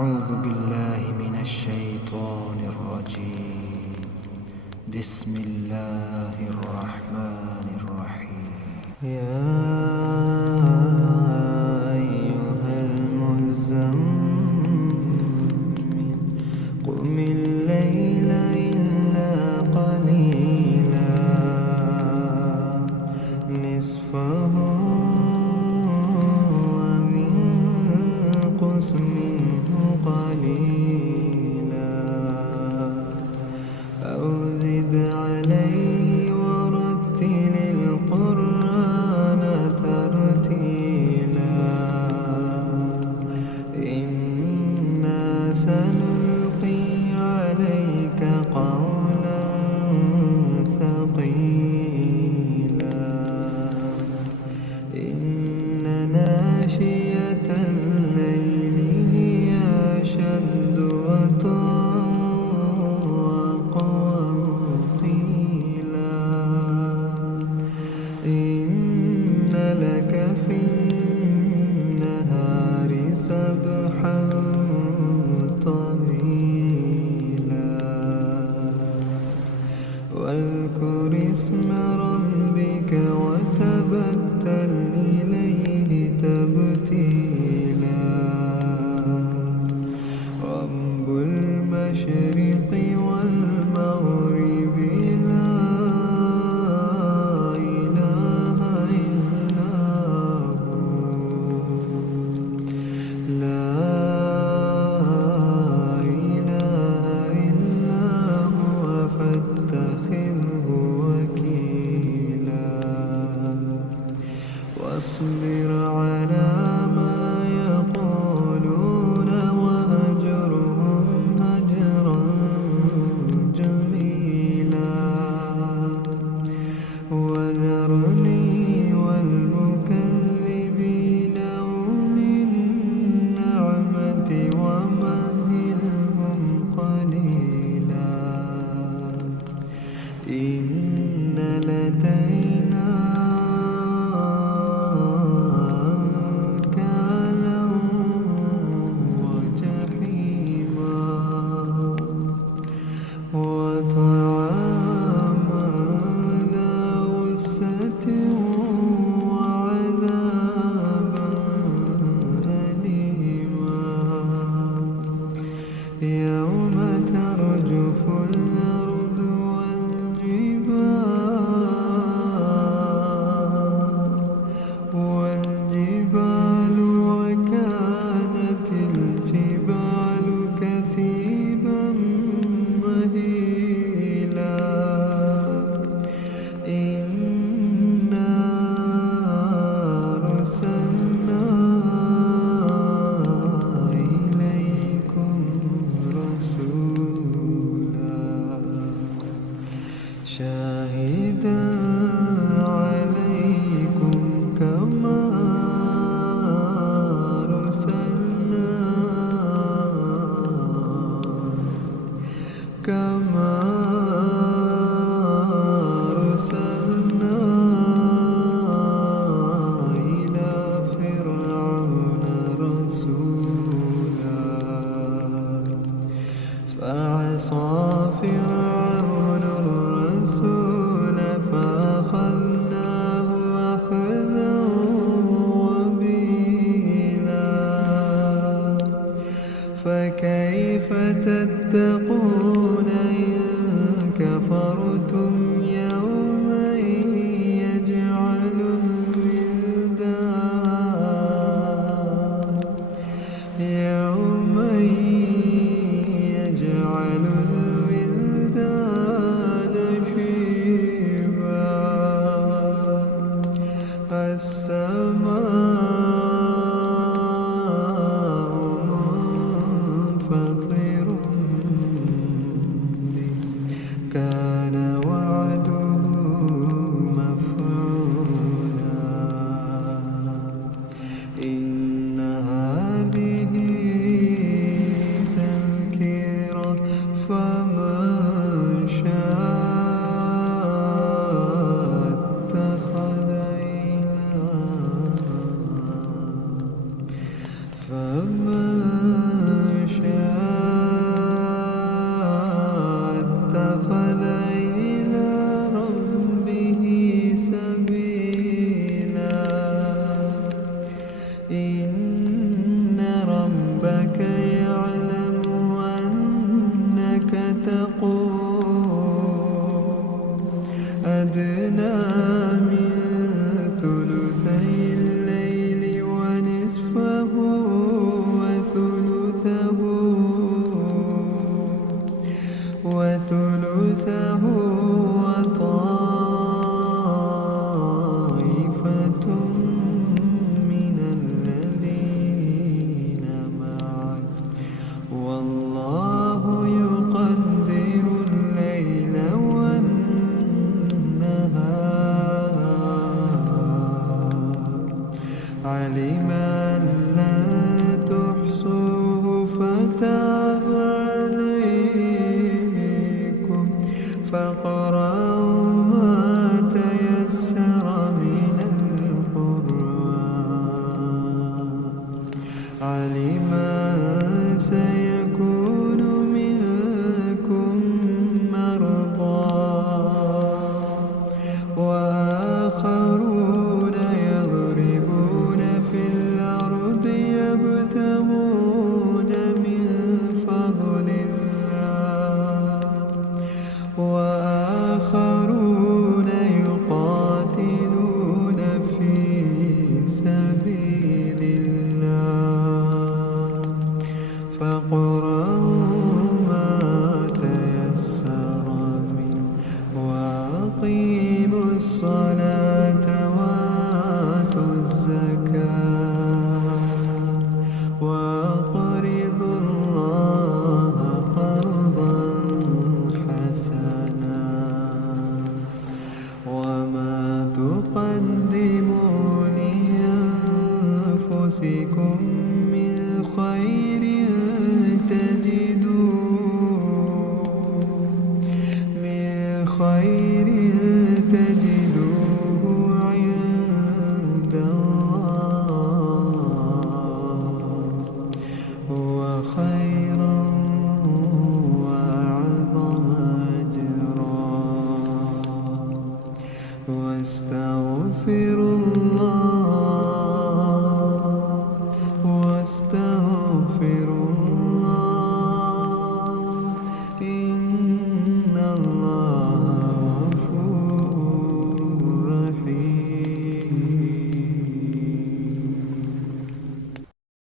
أعوذ بالله من الشيطان الرجيم. بسم الله الرحمن الرحيم. يا أيها المزمل قم الليل إلا قليلا نصفه وانقص منه قليلا أو زد عليه ورتل القرآن ترتيلا إنا سنلقي عليك قولا ثقيلا إن ناشئة الليل هي أشد وطئا وأقوم قيلا إن لك في النهار سبحا طويلا واذكر اسم ربك وتبتل إليه تبتيلا رب المشرق والمغرب لا إله إلا هو لا إله إلا هو فاتخذه وكيلا واصبر على ما يقولون وهجرهم هجرا جميلا وذرني والمكذبين أولي النعمة ومهلهم قليلا إن لدينا أنكالا وجحيما وطعاما ذا غصة وعذابا أليما يوم ترجف الأرض والجبال وكانت الجبال كثيبا مهيلا إنا أرسلنا إليكم رسولا شاهدا عليكم كما أرسلنا إلى فرعون رسولا فعصى فرعون الرسول فأخذناه أخذا وبيلا فكيف تتقون إن كفرتم يوما يجعل الولدان شيبا السماء منفطر به كان وعده مفعولا إن هذه تذكرة وثلثه وطائفة من الذين معك والله يقدر الليل والنهار علم أن لا تحصوه فتاب عليكم فاقرأوا ما تيسر من القرآن علم سيكون منكم مرضى وآخرون يضربون في الأرض يبتغون من فضل الله وآخرون يقاتلون في سبيل الله فاقرأوا ما تيسر منه وأقيموا الصلاة وآتوا الزكاة وأقرضوا الله قرضا حسنا وما تقدموا لأنفسكم من خير تجدوه عند الله هو خيرا وأعظم أجرا واستغفروا الله